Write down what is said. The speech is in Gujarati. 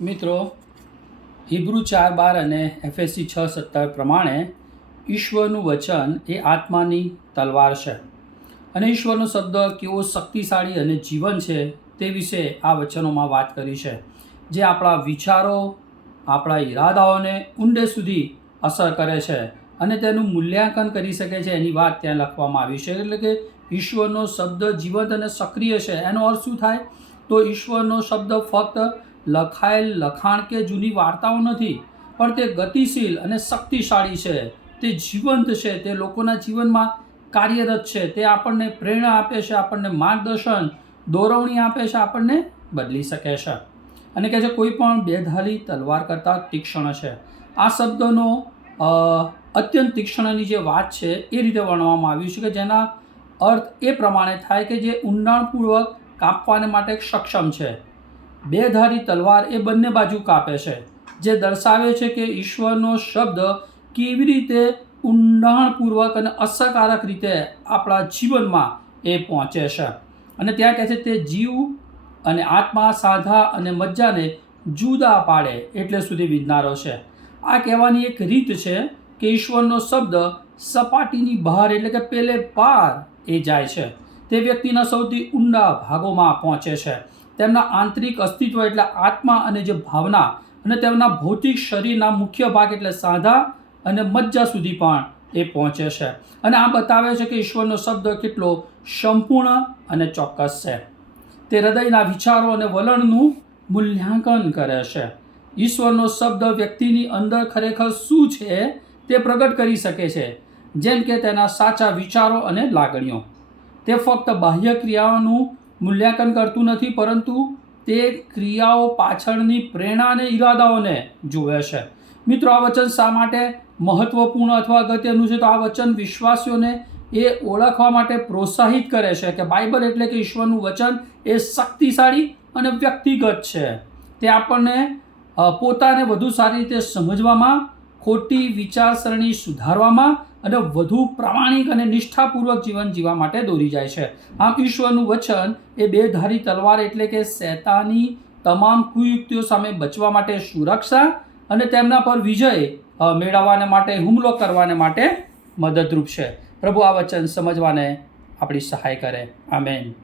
મિત્રો હિબ્રુ ચાર બાર અને એફએસસી છ સત્તર પ્રમાણે ઈશ્વરનું વચન એ આત્માની તલવાર છે. અને ઈશ્વરનો શબ્દ કેવો શક્તિશાળી અને જીવન છે તે વિશે આ વચનોમાં વાત કરી છે, જે આપણા વિચારો, આપણા ઈરાદાઓને ઊંડે સુધી અસર કરે છે અને તેનું મૂલ્યાંકન કરી શકે છે એની વાત ત્યાં લખવામાં આવી છે. એટલે કે ઈશ્વરનો શબ્દ જીવંત અને સક્રિય છે. એનો અર્થ શું થાય? તો ઈશ્વરનો શબ્દ ફક્ત લખાયેલ લખાણ કે જૂની વાર્તાઓ નથી, પણ તે ગતિશીલ અને શક્તિશાળી છે. તે જીવંત છે. તે લોકોના જીવનમાં કાર્યરત છે. તે આપણને પ્રેરણા આપે છે, આપણને માર્ગદર્શન, દોરવણી આપે છે, આપણને બદલી શકે છે. અને કહે છે, કોઈ પણ બેધાલી તલવાર કરતાં તીક્ષ્ણ છે. આ શબ્દનો અત્યંત તીક્ષ્ણની જે વાત છે, એ રીતે વર્ણવવામાં આવ્યું છે કે જેના અર્થ એ પ્રમાણે થાય કે જે ઊંડાણપૂર્વક કાપવાને માટે સક્ષમ છે. બેધારી તલવાર એ બંને બાજુ કાપે છે, જે દર્શાવે છે કે ઈશ્વરનો શબ્દ કેવી રીતે ઊંડાણપૂર્વક અને અસરકારક રીતે આપણા જીવનમાં એ પહોંચે છે. અને ત્યાં કહે છે તે જીવ અને આત્મા સાધા અને મજ્જાને જુદા પાડે એટલે સુધી વિજ્ઞારો છે. આ કહેવાની એક રીત છે કે ઈશ્વરનો શબ્દ સપાટીની બહાર એટલે કે પેલે પાર એ જાય છે. તે વ્યક્તિના સૌથી ઊંડા ભાગોમાં પહોંચે છે. તેમના આંતરિક અસ્તિત્વ એટલે આત્મા અને જે ભાવના અને તેમના ભૌતિક શરીરના મુખ્ય ભાગ એટલે સાંધા અને મજ્જા સુધી પણ એ પહોંચે છે. અને આ બતાવે છે કે ઈશ્વરનો શબ્દ કેટલો સંપૂર્ણ અને ચોક્કસ છે. તે હૃદયના વિચારો અને વલણનું મૂલ્યાંકન કરે છે. ઈશ્વરનો શબ્દ વ્યક્તિની અંદર ખરેખર શું છે તે પ્રગટ કરી શકે છે, જેમ કે તેના સાચા વિચારો અને લાગણીઓ. તે ફક્ત બાહ્ય ક્રિયાઓનું મૂલ્યાંકન કરતું નથી, પરંતુ તે ક્રિયાઓ પાછળની પ્રેરણા અને ઈરાદાઓને જુએ છે. મિત્રો, આ વચન શા માટે મહત્વપૂર્ણ અથવા અગત્યનું છે? તો આ વચન વિશ્વાસીઓને એ ઓળખવા માટે પ્રોત્સાહિત કરે છે કે બાઇબલ એટલે કે ઈશ્વરનું વચન એ શક્તિશાળી અને વ્યક્તિગત છે. તે આપણને પોતાને વધુ સારી રીતે સમજવામાં, ખોટી વિચારસરણી સુધારવામાં અને વધુ પ્રામાણિક અને નિષ્ઠાપૂર્વક જીવન જીવવા માટે દોરી જાય છે. આમ ઈશ્વરનું વચન એ બેધારી તલવાર એટલે કે શેતાની તમામ કુયુક્તિઓ સામે બચવા માટે સુરક્ષા અને તેમના પર વિજય મેળવવાને માટે, હુમલો કરવાને માટે મદદરૂપ છે. પ્રભુ આ વચન સમજવાને આપણી સહાય કરે. આમેન.